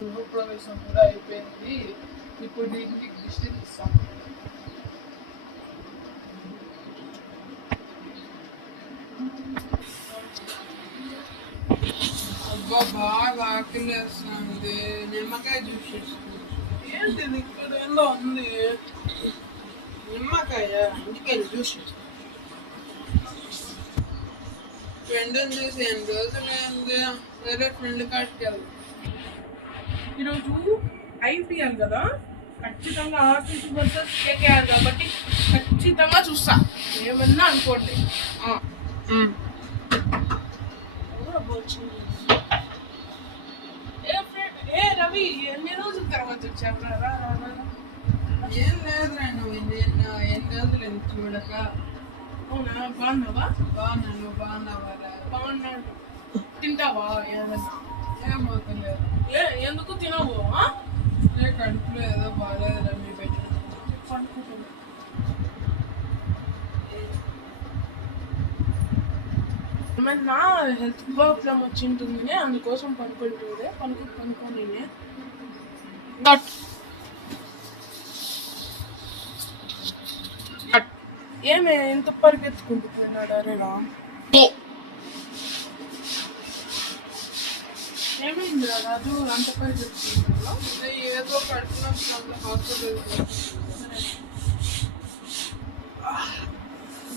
గృహప్రవేశం కూడా అయిపోయింది. ఇప్పుడు నీకు దిష్టి తీస్తాం. అబ్బా బాగా ఆకలి వేస్తుంది. నిమ్మకాయ జ్యూస్ చేసుకో. ఏంటిది ఇక్కడ ఏందో ఉంది నిమ్మకాయ, అందుకే జ్యూస్ చేసుకో. ఫ్రెండ్ని చూసి ఎన్ని రోజులైంది. వేరే ఫ్రెండ్ కాడికి వెళ్దాం. ఈరోజు ఐపీఎల్ కదా, ఖచ్చితంగా ఆర్సీబీ వర్సెస్ కేకేఆర్ కాబట్టి ఖచ్చితంగా చూస్తా. ఏమన్నా అనుకోండి. ఏ రవి, ఎన్ని రోజుల తర్వాత వచ్చావు? ఏం లేదురా, నువ్వు ఎన్ని రోజులు చూడక. అవునా, బాగున్నావా? బాగున్నాను. బాగున్నావా? బాగున్నాను. తింటావా ఏమన్నా? ఏమవుతలేదు. ఎందుకు తినవు? కడుపులో ఏదో బాగాలేదు. మీ పెట్టి పడుకుంటున్నా. ఏమన్నా హెల్త్ ప్రాబ్లం వచ్చి ఉంటుంది, అందుకోసం పనుకుంటుండే. పనుకొని ఏమే ఎంత పరిగెత్తుకుంటున్నాడు? అరేరా, ఏమైంది రాజు అంత పరిగెత్తుకుంటున్నా? ఏదో కడుపున హాస్పిటల్.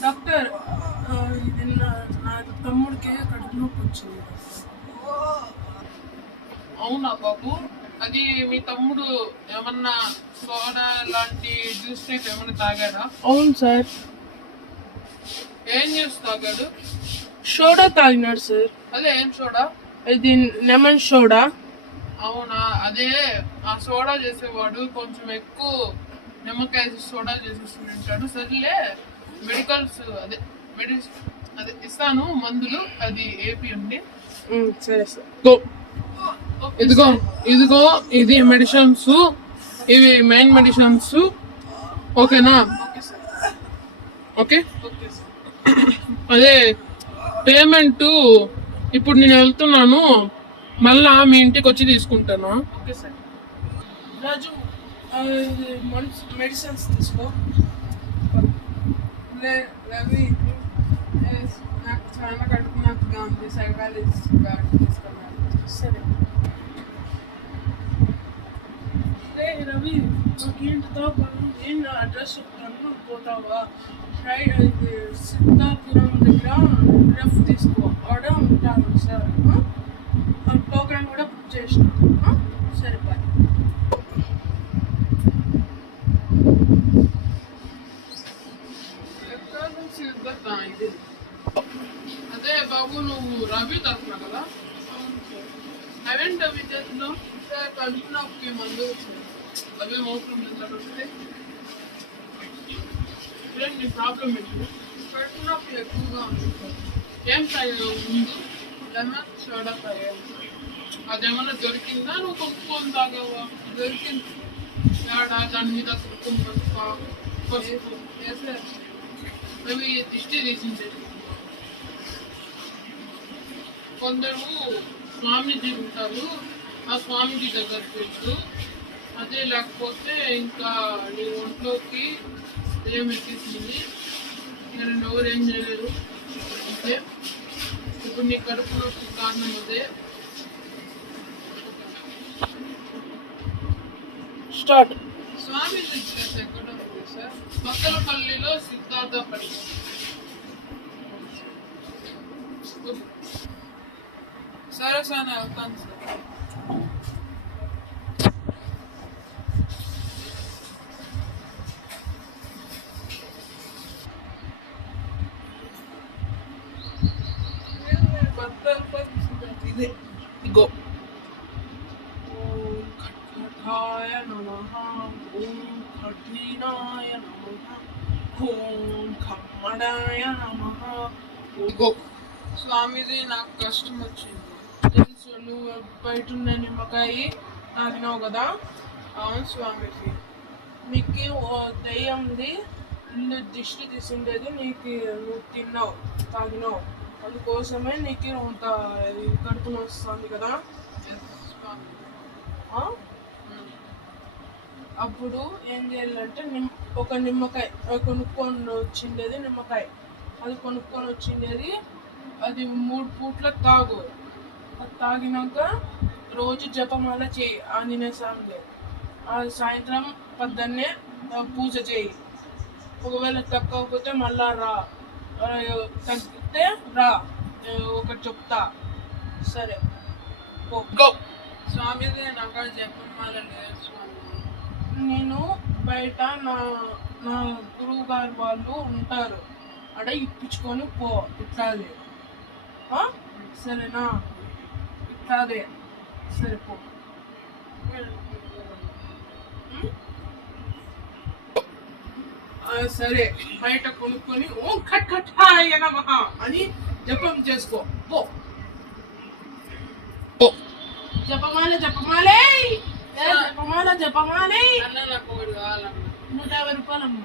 డాక్టర్, ఇది నా తమ్ముడికి కడుపు నొప్పి వచ్చింది. అవునా బాబు? అది మీ తమ్ముడు ఏమన్నా సోడా లాంటి జ్యూస్ ఏమన్నా తాగాడా? అవును సార్. ఏం జ్యూస్ తాగాడు? సోడా తాగినాడు సార్. అదే ఏం సోడా? ఇది లెమన్ సోడా. అవునా? అదే ఆ సోడా చేసేవాడు కొంచెం ఎక్కువ నిమ్మకాయ సోడా చేసేస్తుంటాడు. సర్లే, మెడికల్స్ అదే ఇస్తాను మందులు, అది ఏపీ ఉంది. సరే సార్. ఇదిగో ఇది మెడిసిన్స్, ఇవి మెయిన్ మెడిసిన్స్. ఓకేనా? ఓకే. అదే పేమెంట్ ఇప్పుడు నేను వెళ్తున్నాను, మళ్ళా మీ ఇంటికి వచ్చి తీసుకుంటాను. Okay sir. రాజు, మెడిసిన్స్ తీసుకో. రవి, నాకు చాలా కడుపు నొప్పిగా ఉంది. సైకాలజిస్ట్ తీసుకున్నాను. సరే. రవి, నాకేంటితో ఏం అడ్రస్ చెప్తాను, పోతావా? సిద్ధాపురం దగ్గర రఫ్ తీసుకో, ఆడ ఉంటాను సార్. టోకెన్ కూడా బుక్ చేసినాను. సరే, బాయ్. అదే బాబు, నువ్వు రవి తరఫున కదా? అవేంటి అవి చేస్తున్నావు? కడుపు నొప్పి మందు అవి మోసం వస్తే నీ ప్రాబ్లం ఏంటి? కడుపు నొప్పి ఎక్కువగా ఉంది. ఏం తాగావు ముందు? లెమన్ సోడా తాగావు. అదేమన్నా దొరికిందా? నువ్వు కొనుక్కొని తాగావా? దొరికింది. దాని మీద పసుపు వేసారు. అవి దిష్టి తీసింది. కొందరు స్వామీజీ ఉంటారు, ఆ స్వామీజీ దగ్గర పెట్టు. అదే లేకపోతే ఇంకా నీ ఒంట్లోకి ఏం ఎక్కిస్తుంది, నేను ఎవరు ఏం చేయలేరు. అంటే ఇప్పుడు నీ కడుపు నొప్పి కారణం అదే. స్టార్ట్. స్వామీజీ ఎక్కడ ఉంది సార్? మక్కలపల్లిలో సిద్ధార్థపల్లి. సరే సార్, నేను వెళ్తాను సార్. ఇగో, ఓం ఖట్ఖటాయ నమః, ఓం కఠినాయ నమః, ఓం ఖమ్మడాయ నమః. ఇగో స్వామీజీ, నాకు కష్టం వచ్చింది. తెలుసు, నువ్వు బయట ఉన్న నిమ్మకాయ తాగినావు కదా? అవును స్వామీజీ. నీకు దయ్యంది ఇల్లు దిష్టి తీసిండేది, నీకు నువ్వు తిన్నావు, తాగినావు, అందుకోసమే నీకు కడుపు నొస్తుంది కదా? ఆ? అప్పుడు ఏం చేయాలంటే ఒక నిమ్మకాయ కొనుక్కొని వచ్చిండేది నిమ్మకాయ, అది కొనుక్కొని వచ్చిండేది, అది 3 పూట్ల తాగు. అది తాగినాక రోజు జపమాల చేయి ఆంజనేయ స్వామికి. సాయంత్రం పొద్దున్నే పూజ చేయి. ఒకవేళ తగ్గకపోతే మళ్ళా రా, తగ్గితే రా, ఒకటి చెప్తా. సరే గో. స్వామిది నాకు జపమాల లేదు స్వామి. నేను బయట నా నా గురువు గారు వాళ్ళు ఉంటారు, అడ ఇప్పించుకొని పో. ఇట్లాది సరేనా? ఇట్లాదే. సరే పో. సరే బయట కొనుక్కొని ఓం ఖట్ ఖట్టాయ నమః అని జపం చేసుకో పో. జపమాల జపమాలే జపమాల జపమాలే. 150 రూపాయలమ్మ.